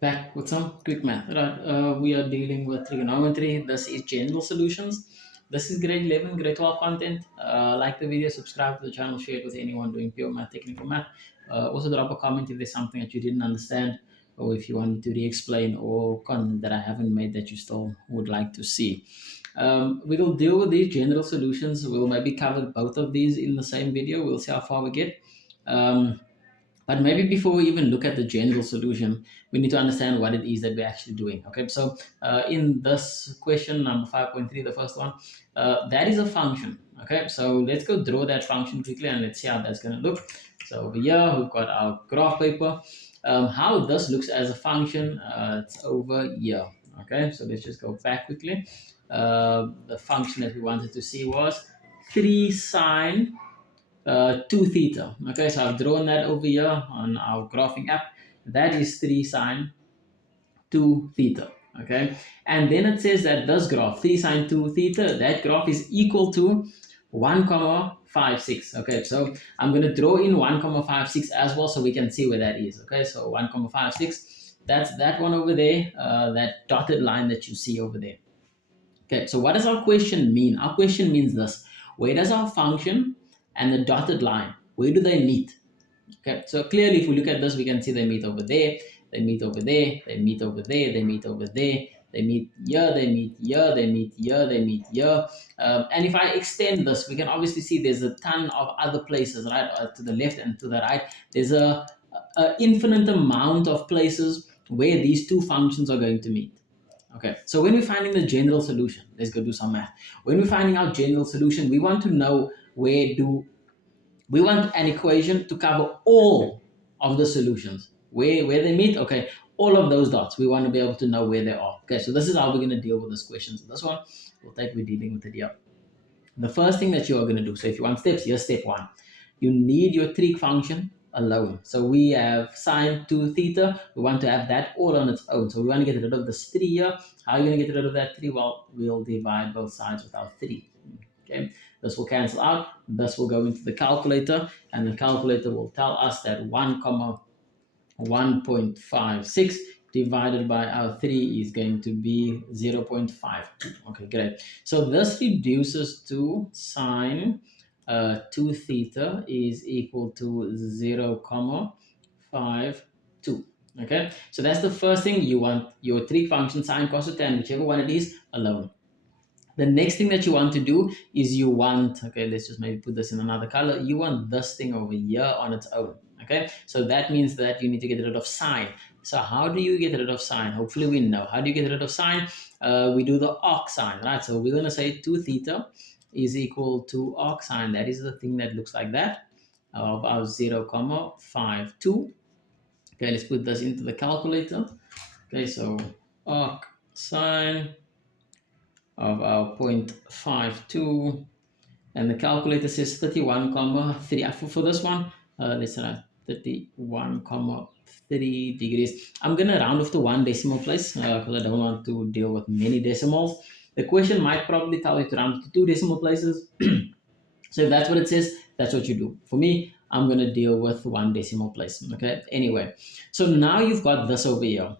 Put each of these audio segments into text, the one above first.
Back with some quick math. Right, we are dealing with trigonometry. This is general solutions. This is grade 11, grade 12 content. Like the video, subscribe to the channel, share it with anyone doing pure math, technical math. Also, drop a comment if there's something that you didn't understand, or if you want me to re-explain, or content that I haven't made that you still would like to see. We will deal with these general solutions. We'll maybe cover both of these in the same video. We'll see how far we get. But maybe before we even look at the general solution, we need to understand what it is that we're actually doing. Okay, so in this question number 5.3, the first one, that is a function. Okay, so let's go draw that function quickly and let's see how that's going to look. So over here, we've got our graph paper. How this looks as a function, it's over here. Okay, so let's just go back quickly. The function that we wanted to see was 3 sine 2 theta. Okay, so I've drawn that over here on our graphing app. That is 3 sine 2 theta. Okay, and then it says that this graph 3 sine 2 theta, that graph is equal to 1 comma 56. Okay, so I'm going to draw in 1 comma 56 as well so we can see where that is. Okay, so 1 comma 56, that's that one over there, that dotted line that you see over there. Okay, so what does our question mean? Our question means this: where does our function and the dotted line, where do they meet? Okay, so clearly if we look at this, we can see they meet over there, they meet over there, they meet over there, they meet over there, they meet here, they meet here, they meet here, they meet here. And if I extend this, we can obviously see there's a ton of other places, right? To the left and to the right. There's a infinite amount of places where these two functions are going to meet. Okay, so when we're finding the general solution, let's go do some math. When we're finding our general solution, we want to know we want an equation to cover all of the solutions. Where they meet, okay, all of those dots, we want to be able to know where they are. Okay, so this is how we're going to deal with this question. So this one, we're dealing with it here. The first thing that you are going to do, so if you want steps, here's step one. You need your trig function alone. So we have sine 2 theta. We want to have that all on its own. So we want to get rid of this 3 here. How are you going to get rid of that 3? Well, we'll divide both sides with our 3. Okay, this will cancel out. This will go into the calculator, and the calculator will tell us that 1 comma 1.56 divided by our 3 is going to be 0.52. Okay, great. So this reduces to sine 2 theta is equal to 0 comma 52. Okay, so that's the first thing. You want your trig function sine, cos, or tan, whichever one it is, alone. The next thing that you want to do is you want, okay, let's just maybe put this in another color. You want this thing over here on its own. Okay, so that means that you need to get rid of sine. So how do you get rid of sine? Hopefully we know. How do you get rid of sine? We do the arc sine, right? So we're going to say 2 theta is equal to arc sine. That is the thing that looks like that, of our 0 comma 52. Okay, let's put this into the calculator. Okay, so arc sine of our 0.52, and the calculator says 31 comma 3. For this one, let's say 31 comma 3 degrees. I'm going to round off to one decimal place because I don't want to deal with many decimals. The question might probably tell you to round to 2 decimal places. So if that's what it says, that's what you do. For me, I'm going to deal with 1 decimal place. Okay, anyway, so now you've got this over here.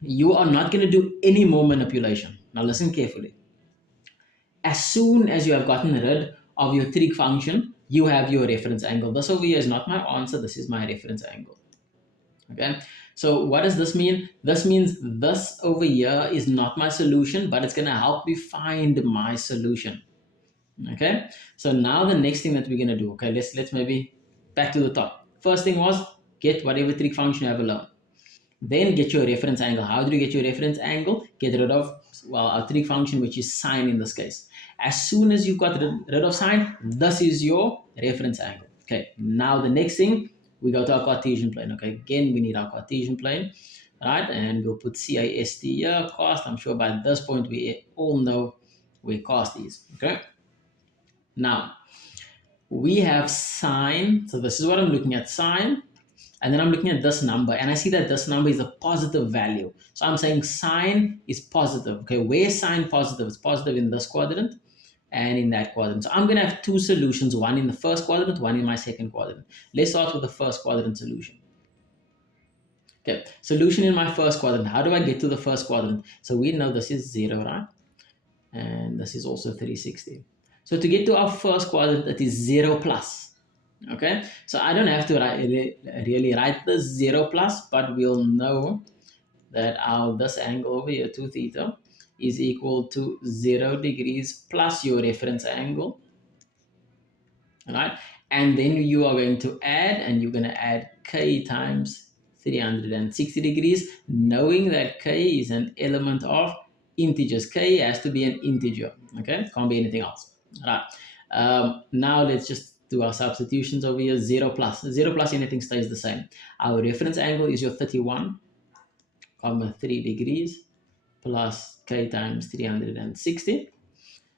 You are not going to do any more manipulation. Now listen carefully. As soon as you have gotten rid of your trig function, you have your reference angle. This over here is not my answer, this is my reference angle. Okay, so what does this mean? This means this over here is not my solution, but it's going to help me find my solution. Okay, so now the next thing that we're going to do, okay, let's maybe back to the top. First thing was get whatever trig function you have alone. Then get your reference angle. How do you get your reference angle? Get rid of, well, our trig function, which is sine in this case. As soon as you've got rid of sine, this is your reference angle. Okay, now the next thing, we go to our Cartesian plane. Okay, again, we need our Cartesian plane, right? And we'll put CAST here, cost. I'm sure by this point, we all know where cost is. Okay, now we have sine. So this is what I'm looking at, sine. And then I'm looking at this number, and I see that this number is a positive value. So I'm saying sine is positive. Okay, where's sine positive? It's positive in this quadrant and in that quadrant. So I'm going to have 2 solutions, one in the first quadrant, one in my second quadrant. Let's start with the first quadrant solution. Okay, solution in my first quadrant. How do I get to the first quadrant? So we know this is 0, right? And this is also 360. So to get to our first quadrant, it is 0 plus. Okay, so I don't have to really write the 0 plus, but we'll know that our this angle over here, 2 theta, is equal to 0 degrees plus your reference angle, right? And then you are going to add, and you're going to add k times 360 degrees, knowing that k is an element of integers. K has to be an integer, okay? Can't be anything else, right? Now let's just do our substitutions over here. 0 plus anything stays the same. Our reference angle is your 31,3 degrees plus k times 360.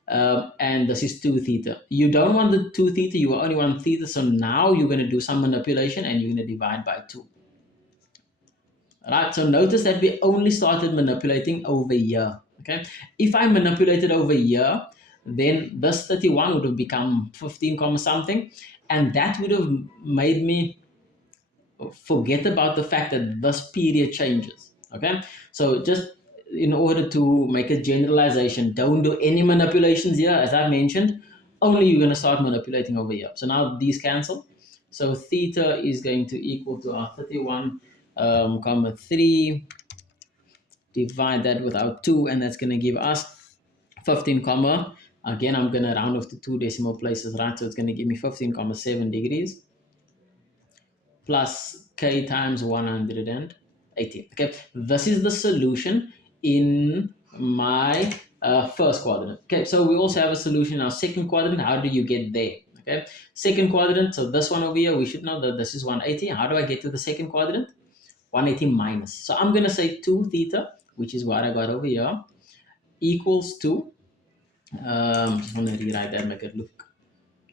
And this is 2 theta. You don't want the 2 theta, you only want theta. So now you're going to do some manipulation and you're going to divide by 2. Right, so notice that we only started manipulating over here. Okay, if I manipulated over here, then this 31 would have become 15 comma something, and that would have made me forget about the fact that this period changes. Okay, so just in order to make a generalization, don't do any manipulations here, as I mentioned. Only you're going to start manipulating over here. So now these cancel. So theta is going to equal to our 31 comma 3, divide that with our 2, and that's going to give us 15 comma, again I'm going to round off to 2 decimal places, right? So it's going to give me 15,7 degrees plus k times 180. Okay, this is the solution in my first quadrant. Okay, so we also have a solution in our second quadrant. How do you get there? Okay, second quadrant, so this one over here, we should know that this is 180. How do I get to the second quadrant? 180 minus. So I'm going to say 2 theta, which is what I got over here, equals to, just want to rewrite that, make it look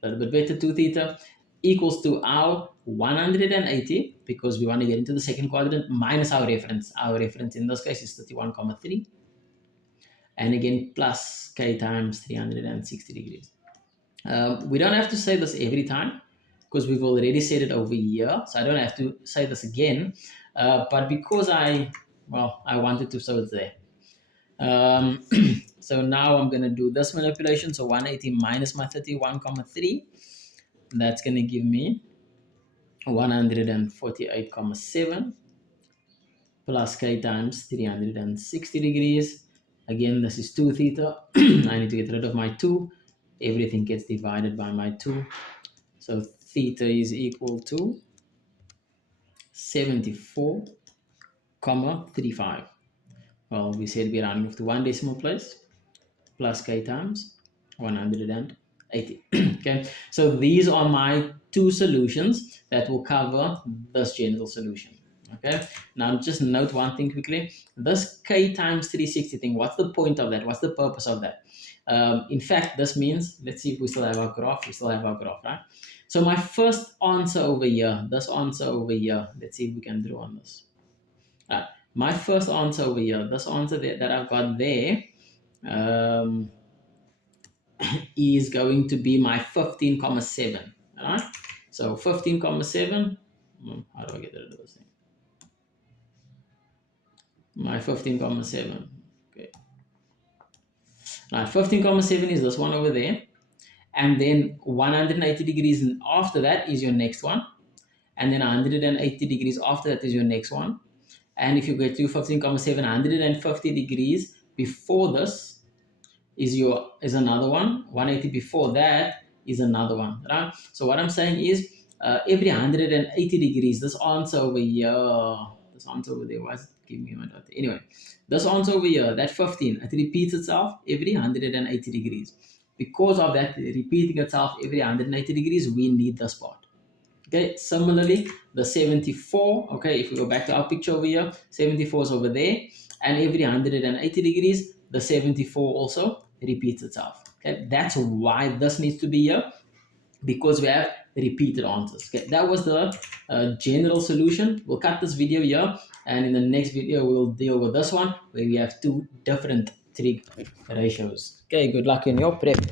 a little bit better. 2 theta equals to our 180, because we want to get into the second quadrant, minus our reference. Our reference in this case is 31,3. And again, plus k times 360 degrees. We don't have to say this every time, because we've already said it over here. So I don't have to say this again. But because I wanted to, so it's there. So now I'm going to do this manipulation. So 180 minus my 31,3. That's going to give me 148,7 plus k times 360 degrees. Again, this is 2 theta. I need to get rid of my 2. Everything gets divided by my 2. So theta is equal to 74,35. Well, we said we're rounding off to 1 decimal place, plus k times 180. Okay, so these are my 2 solutions that will cover this general solution. Okay, now just note one thing quickly. This k times 360 thing, what's the point of that? What's the purpose of that? In fact, this means, let's see if we still have our graph. We still have our graph, right? So my first answer over here, this answer over here, let's see if we can draw on this. My first answer over here, this answer that I've got there, is going to be my 15,7. Right? So 15,7. How do I get rid of this thing? My 15,7. Okay. Now 15,7 is this one over there. And then 180 degrees after that is your next one. And then 180 degrees after that is your next one. And if you get to 15,7, 150 degrees before this is another one. 180 before that is another one, right? So what I'm saying is every 180 degrees, this answer over here, this answer over there, why is it giving me my dot? Anyway, this answer over here, that 15, it repeats itself every 180 degrees. Because of that repeating itself every 180 degrees, we need this part. Okay, similarly, the 74, okay, if we go back to our picture over here, 74 is over there, and every 180 degrees, the 74 also repeats itself. Okay, that's why this needs to be here, because we have repeated answers. Okay, that was the general solution. We'll cut this video here, and in the next video, we'll deal with this one, where we have 2 different trig ratios. Okay, good luck in your prep.